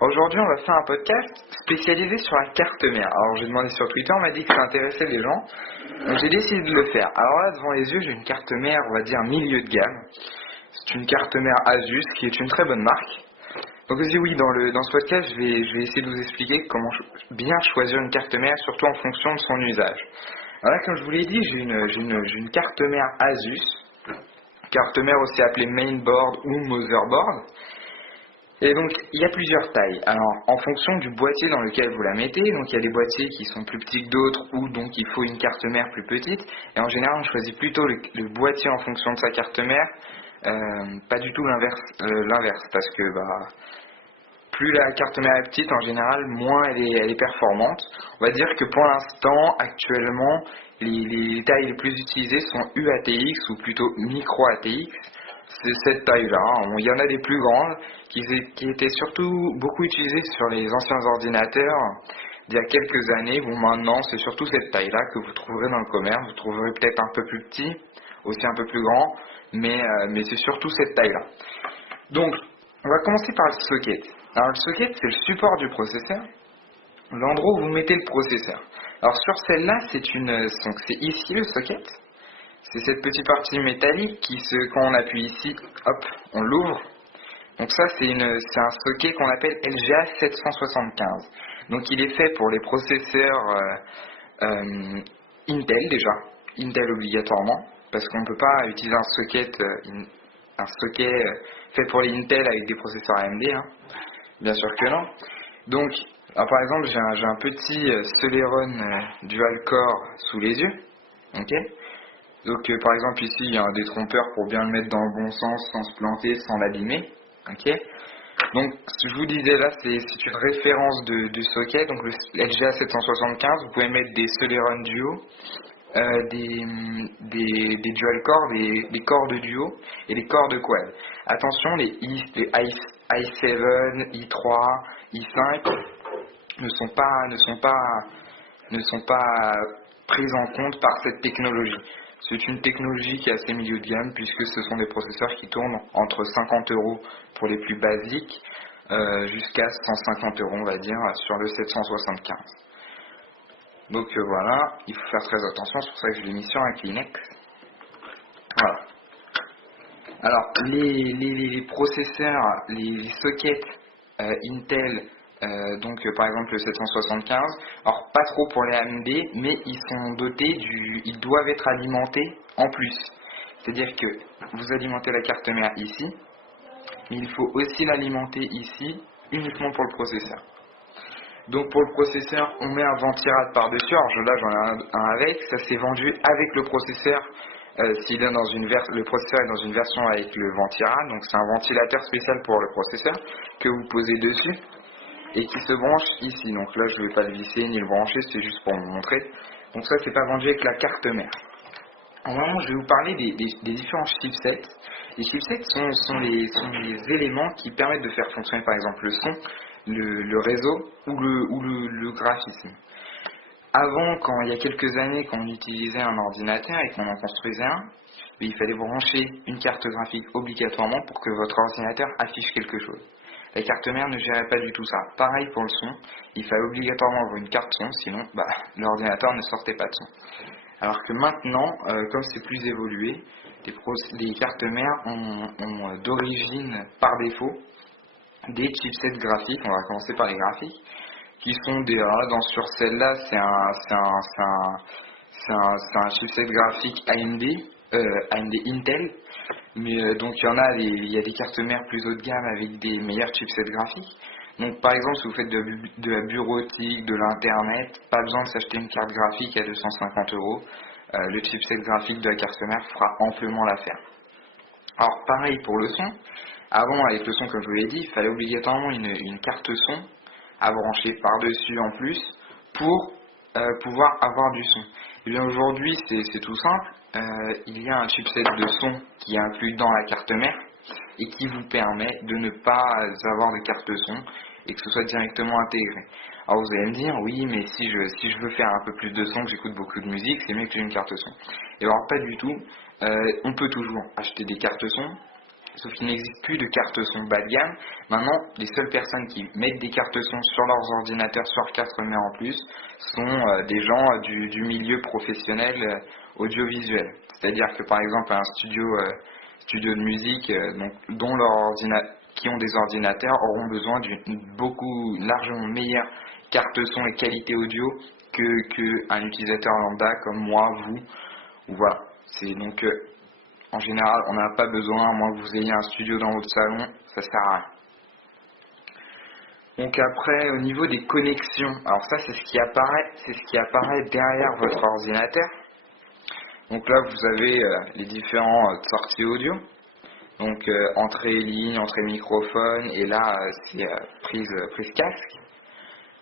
Aujourd'hui, on va faire un podcast spécialisé sur la carte mère. Alors, j'ai demandé sur Twitter, on m'a dit que ça intéressait les gens. Donc, j'ai décidé de le faire. Alors là, devant les yeux, j'ai une carte mère, on va dire milieu de gamme. C'est une carte mère Asus, qui est une très bonne marque. Donc, je dis oui, dans ce podcast, je vais essayer de vous expliquer comment bien choisir une carte mère, surtout en fonction de son usage. Alors là, comme je vous l'ai dit, j'ai une carte mère Asus. Carte mère aussi appelée mainboard ou motherboard. Et donc, il y a plusieurs tailles. Alors, en fonction du boîtier dans lequel vous la mettez, donc il y a des boîtiers qui sont plus petits que d'autres, ou donc il faut une carte mère plus petite. Et en général, on choisit plutôt le boîtier en fonction de sa carte mère, pas du tout l'inverse, parce que plus la carte mère est petite, en général, moins elle est performante. On va dire que pour l'instant, actuellement, les tailles les plus utilisées sont UATX ou plutôt micro ATX. C'est cette taille-là. Bon, il y en a des plus grandes qui étaient surtout beaucoup utilisées sur les anciens ordinateurs d'il y a quelques années. Bon, maintenant, c'est surtout cette taille-là que vous trouverez dans le commerce. Vous trouverez peut-être un peu plus petit, aussi un peu plus grand, mais c'est surtout cette taille-là. Donc, on va commencer par le socket. Alors, le socket, c'est le support du processeur, l'endroit où vous mettez le processeur. Alors, sur celle-là, donc c'est ici le socket. C'est cette petite partie métallique quand on appuie ici, hop, on l'ouvre. Donc ça, c'est un socket qu'on appelle LGA 775. Donc il est fait pour les processeurs Intel déjà, Intel obligatoirement, parce qu'on ne peut pas utiliser un socket fait pour les Intel avec des processeurs AMD, hein. Bien sûr que non. Donc, alors par exemple, j'ai un petit Celeron dual core sous les yeux, ok. Donc par exemple ici il y a un détrompeur pour bien le mettre dans le bon sens sans se planter, sans l'abîmer. Ok. Donc ce que je vous disais là c'est une référence du socket, donc le LGA 775, vous pouvez mettre des Celeron Duo, des dual core, des corps de duo et des corps de quad. Attention, les i7, i3, i5 ne sont pas prises en compte par cette technologie. C'est une technologie qui est assez milieu de gamme puisque ce sont des processeurs qui tournent entre 50 € pour les plus basiques jusqu'à 150 € on va dire sur le 775. Donc voilà, il faut faire très attention, c'est pour ça que je l'ai mis sur un Kleenex. Voilà. Alors les processeurs, les sockets Intel, par exemple le 775, alors pas trop pour les AMD, mais ils doivent être alimentés en plus. C'est-à-dire que vous alimentez la carte mère ici, mais il faut aussi l'alimenter ici uniquement pour le processeur. Donc pour le processeur, on met un ventirad par-dessus. Alors là j'en ai un avec, ça s'est vendu avec le processeur. Le processeur est dans une version avec le ventirad, donc c'est un ventilateur spécial pour le processeur que vous posez dessus et qui se branche ici. Donc là je ne vais pas le visser ni le brancher, c'est juste pour vous montrer. Donc ça c'est pas vendu avec la carte mère. En moment je vais vous parler des différents chipsets. Les chipsets sont les éléments qui permettent de faire fonctionner par exemple le son, le réseau ou le graphisme. Avant, il y a quelques années, quand on utilisait un ordinateur et qu'on en construisait un, il fallait brancher une carte graphique obligatoirement pour que votre ordinateur affiche quelque chose. La carte mère ne gérait pas du tout ça. Pareil pour le son, il fallait obligatoirement avoir une carte son, sinon l'ordinateur ne sortait pas de son. Alors que maintenant, comme c'est plus évolué, les cartes mères ont d'origine par défaut des chipsets graphiques, on va commencer par les graphiques, qui sont sur celle-là, c'est un chipset graphique AMD Intel, mais donc il y a des cartes mères plus haut de gamme avec des meilleurs chipsets graphiques. Donc par exemple, si vous faites de la bureautique, de l'internet, pas besoin de s'acheter une carte graphique à 250 €. Le chipset graphique de la carte mère fera amplement l'affaire. Alors pareil pour le son. Avant, avec le son, comme je vous l'ai dit, il fallait obligatoirement une carte son à brancher par-dessus en plus pour pouvoir avoir du son. Et bien aujourd'hui, c'est tout simple. Il y a un chipset de son qui est inclus dans la carte mère et qui vous permet de ne pas avoir de carte son et que ce soit directement intégré. Alors vous allez me dire, oui, mais si je veux faire un peu plus de son, que j'écoute beaucoup de musique, c'est mieux que j'ai une carte son. Et alors pas du tout. On peut toujours acheter des cartes son. Sauf qu'il n'existe plus de cartes son bas de gamme. Maintenant, les seules personnes qui mettent des cartes son sur leurs ordinateurs, sur leur carte mère en plus, sont des gens du milieu professionnel audiovisuel. C'est-à-dire que par exemple un studio de musique qui ont des ordinateurs auront besoin d'une largement meilleure carte son et qualité audio que un utilisateur lambda comme moi, vous. Voilà. C'est donc en général, on n'a pas besoin, à moins que vous ayez un studio dans votre salon, ça sert à rien. Donc après, au niveau des connexions, alors ça c'est ce qui apparaît derrière votre ordinateur. Donc là vous avez les différentes sorties audio. Donc entrée ligne, entrée microphone, et là c'est prise casque.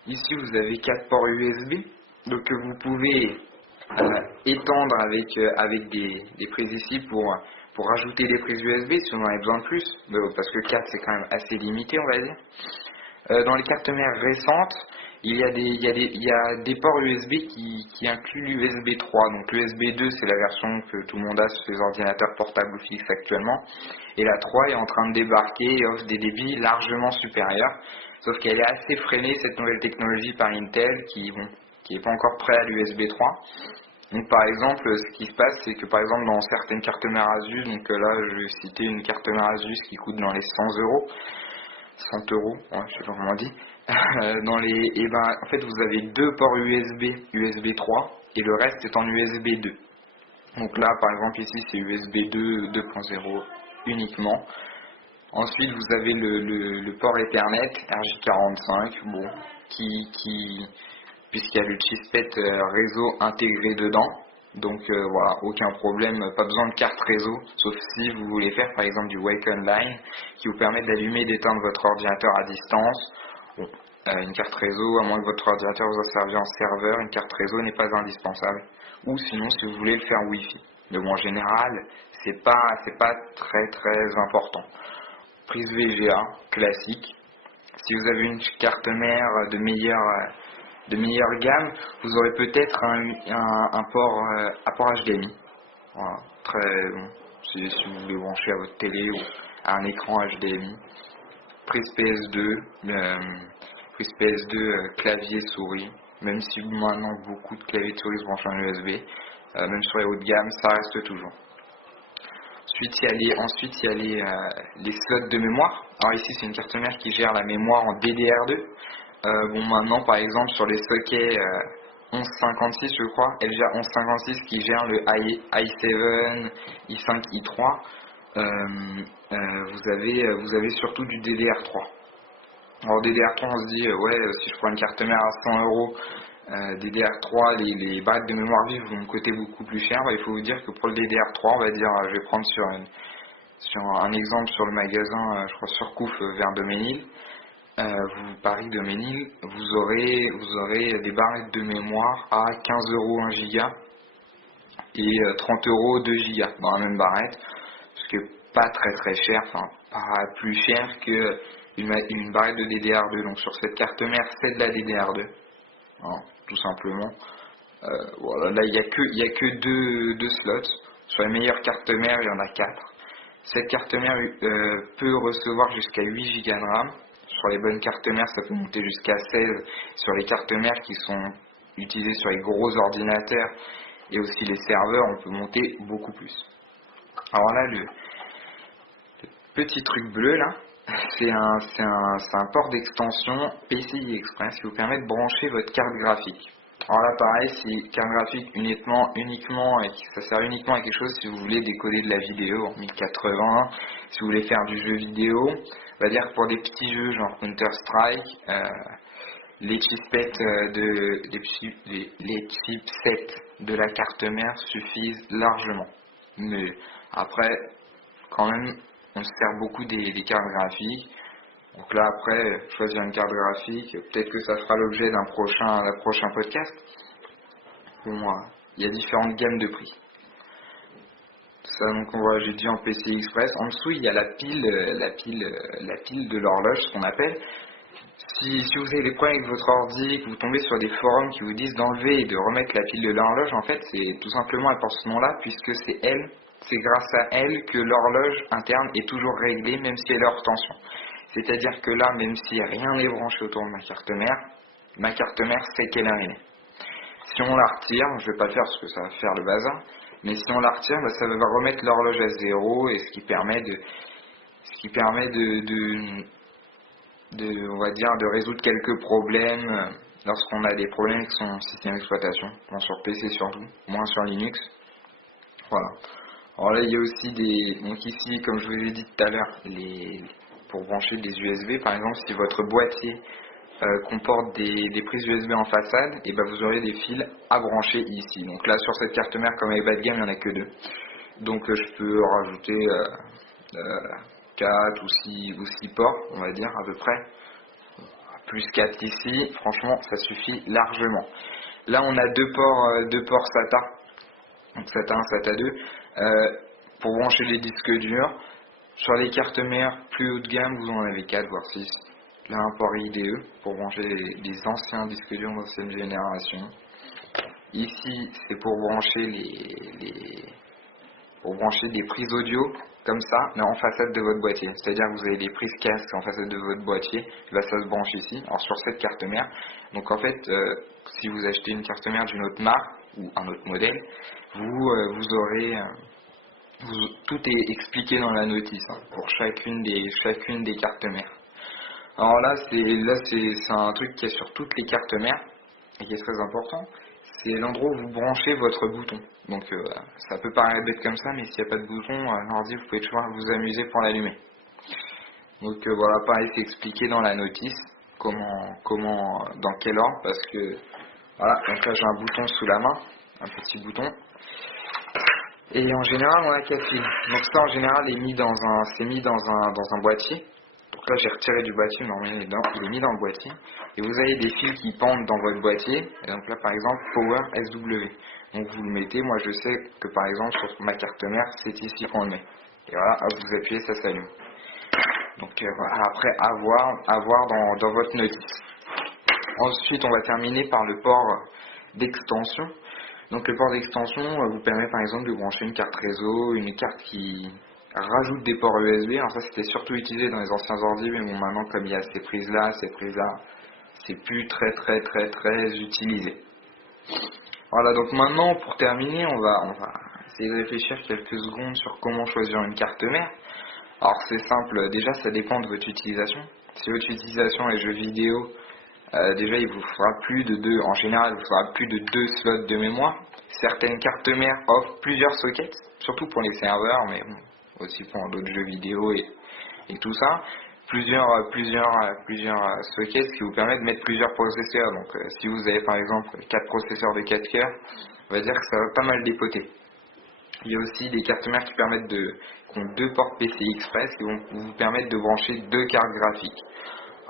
Ici vous avez 4 ports USB, donc que vous pouvez étendre avec des prises ici pour rajouter des prises USB si on en a besoin de plus, parce que 4 c'est quand même assez limité, on va dire. Dans les cartes mères récentes, il y a des ports USB qui incluent l'USB 3. Donc l'USB 2 c'est la version que tout le monde a sur les ordinateurs portables ou fixes actuellement, et la 3 est en train de débarquer et offre des débits largement supérieurs, sauf qu'elle est assez freinée, cette nouvelle technologie, par Intel qui n'est pas encore prêt à l'USB 3. Donc par exemple, ce qui se passe, c'est que par exemple dans certaines cartes mères Asus, donc là je vais citer une carte mère Asus qui coûte dans les 100 euros, ouais, je sais pas comment on dit. En fait vous avez 2 ports USB 3 et le reste est en USB 2. Donc là par exemple ici c'est USB 2 2.0 uniquement. Ensuite vous avez le port Ethernet RJ45, bon, puisqu'il y a le chipset réseau intégré dedans. Donc voilà, aucun problème, pas besoin de carte réseau, sauf si vous voulez faire par exemple du Wake Online qui vous permet d'allumer et d'éteindre votre ordinateur à distance. Bon, une carte réseau, à moins que votre ordinateur vous a servi en serveur, une carte réseau n'est pas indispensable. Ou sinon si vous voulez le faire Wi-Fi. Mais bon, en général, c'est pas très très important. Prise VGA classique. Si vous avez une carte mère de meilleure gamme, vous aurez peut-être un port HDMI. Voilà, très bon. Si vous voulez brancher à votre télé ou à un écran HDMI. Prise PS2 clavier souris. Même si maintenant beaucoup de claviers de souris se branchent en USB, même sur les hautes gammes, ça reste toujours. Ensuite, il y a les slots de mémoire. Alors ici, c'est une carte mère qui gère la mémoire en DDR2. Maintenant, par exemple, sur les sockets 1156, je crois, elle gère 1156 qui gère le i7, i5, i3. Vous avez surtout du DDR3. Alors DDR3, on se dit, si je prends une carte mère à 100 euros, DDR3, les barrettes de mémoire vive vont me coûter beaucoup plus cher. Il faut vous dire que pour le DDR3, on va dire, je vais prendre sur un exemple sur le magasin, je crois Surcouf vers Doménil, Paris Doménil, vous aurez des barrettes de mémoire à 15 euros 1 giga et 30 euros 2 gigas dans la même barrette, ce qui est pas très très cher, enfin pas plus cher que une barrette de DDR2. Donc sur cette carte mère, c'est de la DDR2. Hein, tout simplement. Voilà, là il y a que deux slots. Sur les meilleures cartes mères, il y en a 4. Cette carte mère peut recevoir jusqu'à 8 Go de RAM. Sur les bonnes cartes mères, ça peut monter jusqu'à 16. Sur les cartes mères qui sont utilisées sur les gros ordinateurs et aussi les serveurs, on peut monter beaucoup plus. Alors là, le petit truc bleu là, c'est un port d'extension PCI Express qui vous permet de brancher votre carte graphique. Alors là pareil, c'est carte graphique uniquement et ça sert uniquement à quelque chose si vous voulez décoder de la vidéo en 1080, si vous voulez faire du jeu vidéo, on va dire que pour des petits jeux genre Counter Strike, les chipsets de la carte mère suffisent largement. Mais après, quand même, on se sert beaucoup des cartes graphiques. Donc là, après, choisir une carte graphique, peut-être que ça fera l'objet d'un prochain podcast. Bon, il y a différentes gammes de prix. Ça, donc, voilà, j'ai dit en PCI Express. En dessous, il y a la pile de l'horloge, ce qu'on appelle. Si vous avez des problèmes avec votre ordi, que vous tombez sur des forums qui vous disent d'enlever et de remettre la pile de l'horloge, en fait, c'est tout simplement elle porte ce nom-là, puisque c'est c'est grâce à elle que l'horloge interne est toujours réglée, même si elle est hors tension. C'est-à-dire que là, même si rien n'est branché autour de ma carte mère sait qu'elle est réglée. Si on la retire, je ne vais pas le faire parce que ça va faire le bazar, mais si on la retire, bah, ça va remettre l'horloge à zéro, et ce qui permet on va dire, de résoudre quelques problèmes lorsqu'on a des problèmes avec son système d'exploitation, bon, sur PC surtout, moins sur Linux. Voilà. Alors là, il y a aussi donc ici, comme je vous ai dit tout à l'heure, pour brancher des USB, par exemple, si votre boîtier comporte des prises USB en façade, et ben vous aurez des fils à brancher ici. Donc là, sur cette carte mère, comme avec Badgame, il n'y en a que 2. Donc je peux rajouter 4 ou 6 ports, on va dire, à peu près. Plus 4 ici, franchement, ça suffit largement. Là, on a deux ports SATA, donc SATA 1, SATA 2, pour brancher les disques durs. Sur les cartes mères plus haut de gamme, vous en avez 4 voire 6. Là, un port IDE pour brancher les anciens disques durs d'ancienne génération. Ici, c'est pour brancher pour brancher des prises audio comme ça, mais en façade de votre boîtier. C'est-à-dire que vous avez des prises casque en façade de votre boîtier, là ça se branche ici, alors sur cette carte mère. Donc en fait, si vous achetez une carte mère d'une autre marque ou un autre modèle, vous aurez tout est expliqué dans la notice pour chacune des cartes mères. Alors là c'est un truc qui est sur toutes les cartes mères et qui est très important. C'est l'endroit où vous branchez votre bouton. Donc ça peut paraître bête comme ça, mais s'il n'y a pas de bouton, l'ordi, vous pouvez toujours vous amuser pour l'allumer. Donc voilà, pareil, c'est expliqué dans la notice, dans quel ordre, parce que voilà, donc là j'ai un bouton sous la main, un petit bouton. Et en général, on a 4 fils. Donc ça, en général, c'est mis dans un boîtier. Donc là, j'ai retiré du boîtier, normalement, il est mis dans le boîtier. Et vous avez des fils qui pendent dans votre boîtier. Et donc là, par exemple, Power SW. Donc vous le mettez. Moi, je sais que, par exemple, sur ma carte mère, c'est ici qu'on le met. Et voilà, hop, vous appuyez, ça s'allume. Donc voilà, après, à voir dans votre notice. Ensuite, on va terminer par le port d'extension. Donc le port d'extension vous permet par exemple de brancher une carte réseau, une carte qui rajoute des ports USB. Alors ça c'était surtout utilisé dans les anciens ordi, mais bon maintenant comme il y a ces prises là, c'est plus très utilisé. Voilà, donc maintenant pour terminer, on va essayer de réfléchir quelques secondes sur comment choisir une carte mère. Alors c'est simple, déjà ça dépend de votre utilisation. Si votre utilisation est jeux vidéo, déjà il vous fera en général il vous fera plus de 2 slots de mémoire. Certaines cartes mères offrent plusieurs sockets, surtout pour les serveurs, mais bon, aussi pour d'autres jeux vidéo et tout ça. Plusieurs sockets qui vous permettent de mettre plusieurs processeurs. Donc si vous avez par exemple 4 processeurs de 4 cœurs, on va dire que ça va pas mal dépoter. Il y a aussi des cartes mères qui ont 2 ports PCI Express qui vont vous permettre de brancher 2 cartes graphiques.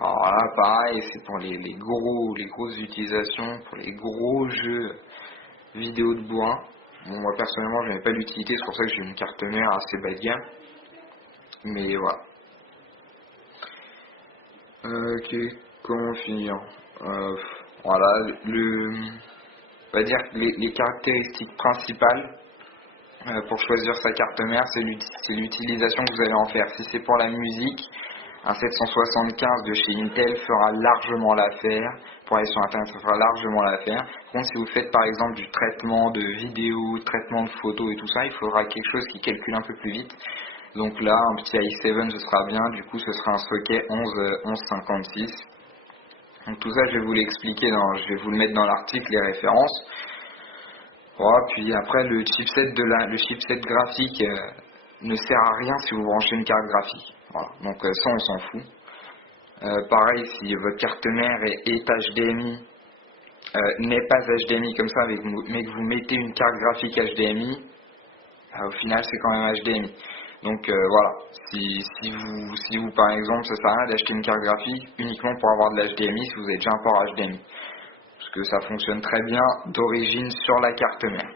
Alors là, pareil, c'est pour les grosses utilisations, pour les gros jeux vidéo de bourrin. Bon, moi personnellement, je n'avais pas l'utilité, c'est pour ça que j'ai une carte mère assez bas de gamme. Mais voilà. Ok, comment finir Voilà, on va dire que les caractéristiques principales pour choisir sa carte mère, c'est l'utilisation que vous allez en faire. Si c'est pour la musique, un 775 de chez Intel fera largement l'affaire. Pour aller sur Internet, ça fera largement l'affaire. Par contre, si vous faites par exemple du traitement de vidéos, traitement de photos et tout ça, il faudra quelque chose qui calcule un peu plus vite. Donc là, un petit i7, ce sera bien. Du coup, ce sera un socket 1156. Donc tout ça, je vais vous l'expliquer, je vais vous le mettre dans l'article, les références. Voilà, puis après, le chipset graphique ne sert à rien si vous branchez une carte graphique. Voilà. Donc ça, on s'en fout. Pareil, si votre carte mère est HDMI, n'est pas HDMI comme ça, mais que vous mettez une carte graphique HDMI, au final, c'est quand même HDMI. Donc voilà, si vous par exemple, ça sert à rien d'acheter une carte graphique uniquement pour avoir de l'HDMI si vous avez déjà un port HDMI. Parce que ça fonctionne très bien d'origine sur la carte mère.